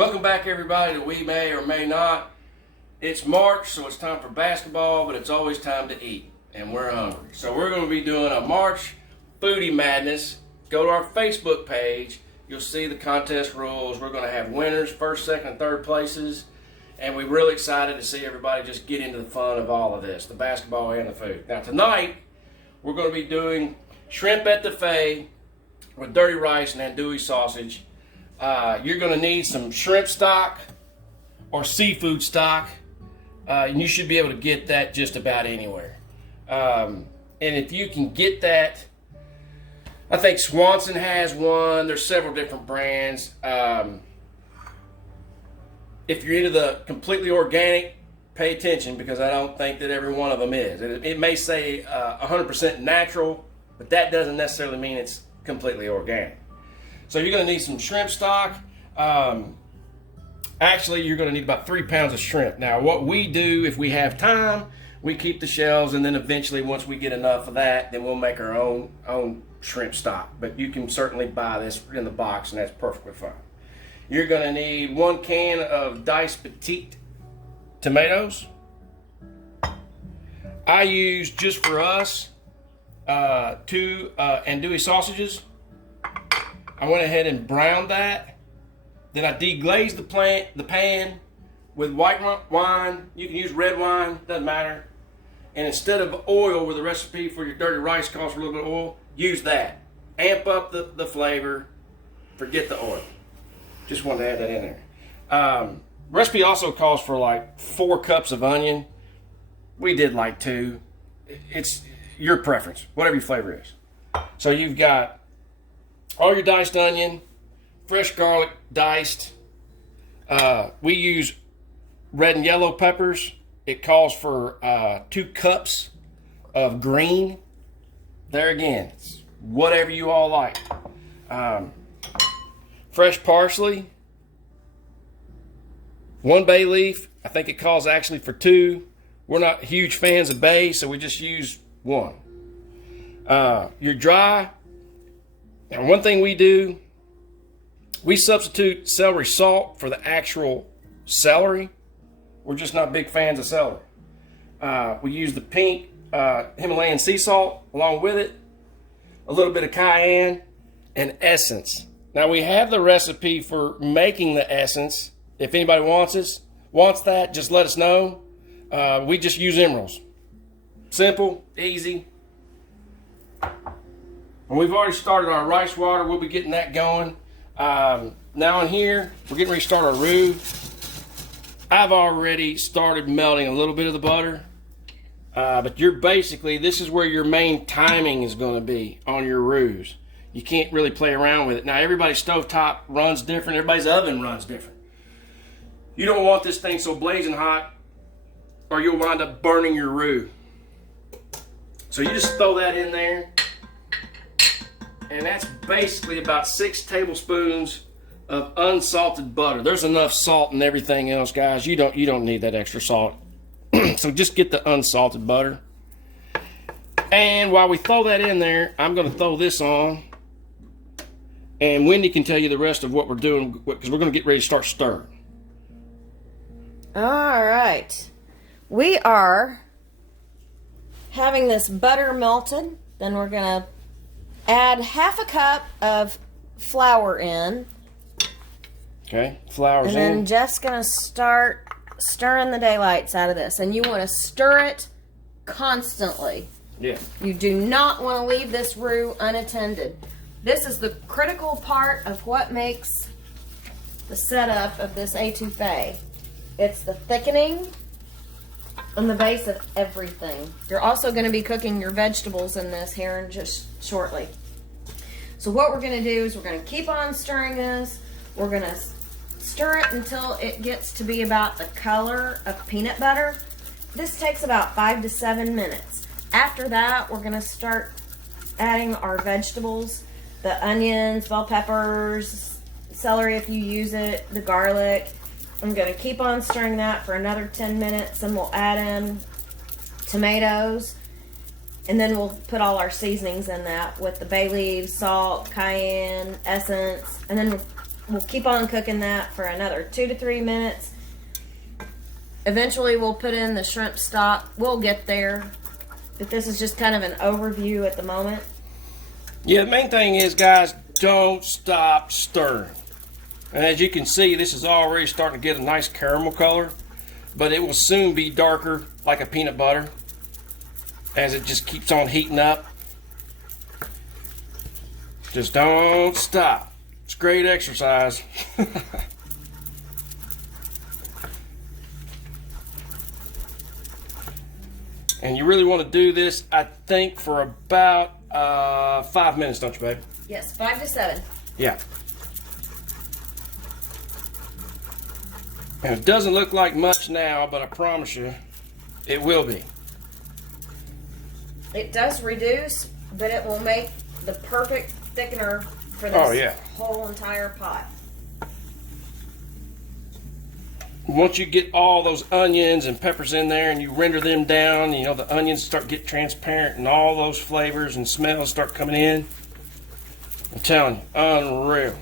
Welcome back, everybody, to We May or May Not. It's March, so it's time for basketball, but it's always time to eat, and we're hungry. So we're going to be doing a March Foodie Madness. Go to our Facebook page. You'll see the contest rules. We're going to have winners, first, second, and third places, and we're really excited to see everybody just get into the fun of all of this, the basketball and the food. Now, tonight, we're going to be doing shrimp etouffee with dirty rice and andouille sausage. You're going to need some shrimp stock or seafood stock, and you should be able to get that just about anywhere. And if you can get that, I think Swanson has one. There's several different brands. If you're into the completely organic, pay attention, because I don't think that every one of them is. It may say 100% natural, but that doesn't necessarily mean it's completely organic. So you're going to need some shrimp stock. Actually, you're going to need about 3 pounds of shrimp. Now, what we do, if we have time, we keep the shells, and then eventually, once we get enough of that, then we'll make our own shrimp stock. But you can certainly buy this in the box, and that's perfectly fine. You're going to need 1 can of diced petite tomatoes. I use, just for us, 2 andouille sausages. I went ahead and browned that. Then I deglazed the pan with white wine. You can use red wine, doesn't matter. And instead of oil, where the recipe for your dirty rice calls for a little bit of oil, use that. Amp up the flavor. Forget the oil. Just wanted to add that in there. Recipe also calls for like 4 cups of onion. We did like 2. It's your preference, whatever your flavor is. So you've got all your diced onion, fresh garlic diced. We use red and yellow peppers. It calls for 2 cups of green. There again, it's whatever you all like. Fresh parsley, 1 bay leaf. I think it calls actually for 2. We're not huge fans of bay, so we just use 1. Your dry. Now, one thing we do, we substitute celery salt for the actual celery. We're just not big fans of celery. We use the pink Himalayan sea salt along with it, a little bit of cayenne, and essence. Now, we have the recipe for making the essence. If anybody wants that, just let us know. We just use emeralds. Simple, easy. And we've already started our rice water. We'll be getting that going. Now in here, we're getting ready to start our roux. I've already started melting a little bit of the butter. But this is where your main timing is going to be on your roux. You can't really play around with it. Now, everybody's stovetop runs different. Everybody's oven runs different. You don't want this thing so blazing hot, or you'll wind up burning your roux. So you just throw that in there. And that's basically about 6 tablespoons of unsalted butter. There's enough salt and everything else, guys. You don't need that extra salt. So just get the unsalted butter. And while we throw that in there, I'm going to throw this on. And Wendy can tell you the rest of what we're doing, because we're going to get ready to start stirring. All right. We are having this butter melted. Then we're going to add 1/2 cup of flour in. Okay, flour's in. And then Jeff's going to start stirring the daylights out of this. And you want to stir it constantly. Yeah. You do not want to leave this roux unattended. This is the critical part of what makes the setup of this etouffee. It's the thickening on the base of everything. You're also going to be cooking your vegetables in this here in just shortly. So what we're going to do is we're going to keep on stirring this. We're going to stir it until it gets to be about the color of peanut butter. This takes about 5 to 7 minutes. After that, we're going to start adding our vegetables, the onions, bell peppers, celery if you use it, the garlic. I'm going to keep on stirring that for another 10 minutes, and we'll add in tomatoes, and then we'll put all our seasonings in that with the bay leaves, salt, cayenne, essence, and then we'll keep on cooking that for another 2 to 3 minutes. Eventually we'll put in the shrimp stock. We'll get there. But this is just kind of an overview at the moment. Yeah, the main thing is, guys, don't stop stirring. And as you can see, this is already starting to get a nice caramel color, but it will soon be darker like a peanut butter as it just keeps on heating up. Just don't stop. It's great exercise. And you really want to do this, I think, for about 5 minutes, don't you, babe? Yes, 5 to 7. Yeah. And it doesn't look like much now, but I promise you, it will be. It does reduce, but it will make the perfect thickener for this whole entire pot. Once you get all those onions and peppers in there and you render them down, you know, the onions start to get transparent and all those flavors and smells start coming in. I'm telling you, unreal.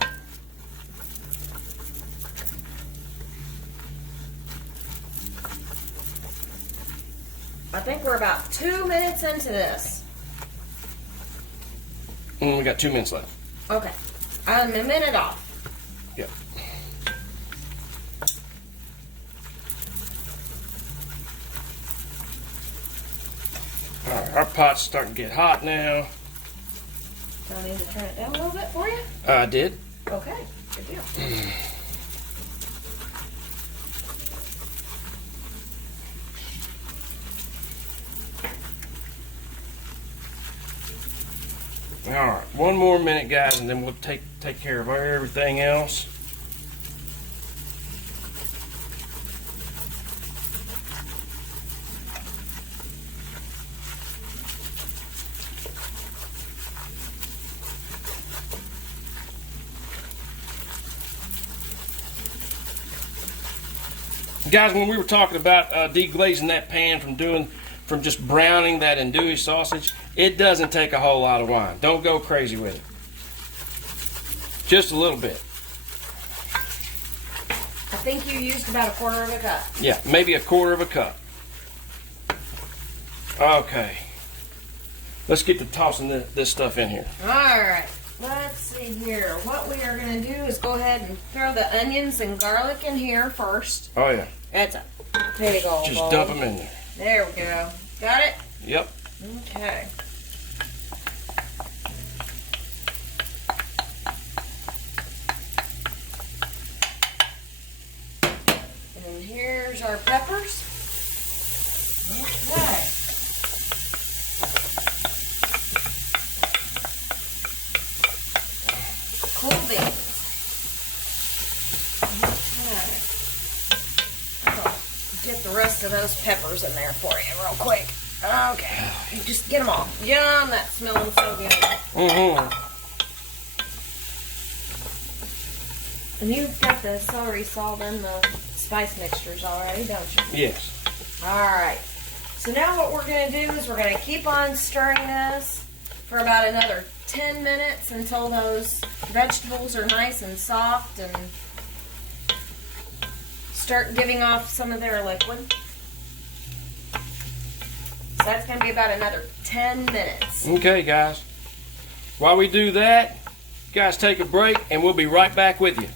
I think we're about 2 minutes into this. We got 2 minutes left. Okay. I'm a minute off. Yep. Alright, our pot's starting to get hot now. Do I need to turn it down a little bit for you? I did. Okay, good deal. Alright, 1 more minute, guys, and then we'll take care of everything else. Guys, when we were talking about deglazing that pan from just browning that andouille sausage, it doesn't take a whole lot of wine. Don't go crazy with it. Just a little bit. I think you used about 1/4 of a cup. Yeah, maybe 1/4 of a cup. Okay. Let's get to tossing this stuff in here. Alright, let's see here. What we are going to do is go ahead and throw the onions and garlic in here first. Oh, yeah. That's a big old Just bowl. dump them in there. There we go. Got it? Yep. Okay. And here's our peppers. Okay. Cool beans. Okay. I'll get the rest of those peppers in there for you real quick. Okay. Just get them all. Yum, that's smelling so good. Mm-hmm. And you've got the celery salt and the spice mixtures already, don't you? Yes. Alright. So now what we're going to do is we're going to keep on stirring this for about another 10 minutes until those vegetables are nice and soft and start giving off some of their liquid. So that's going to be about another 10 minutes. Okay, guys. While we do that, you guys take a break and we'll be right back with you.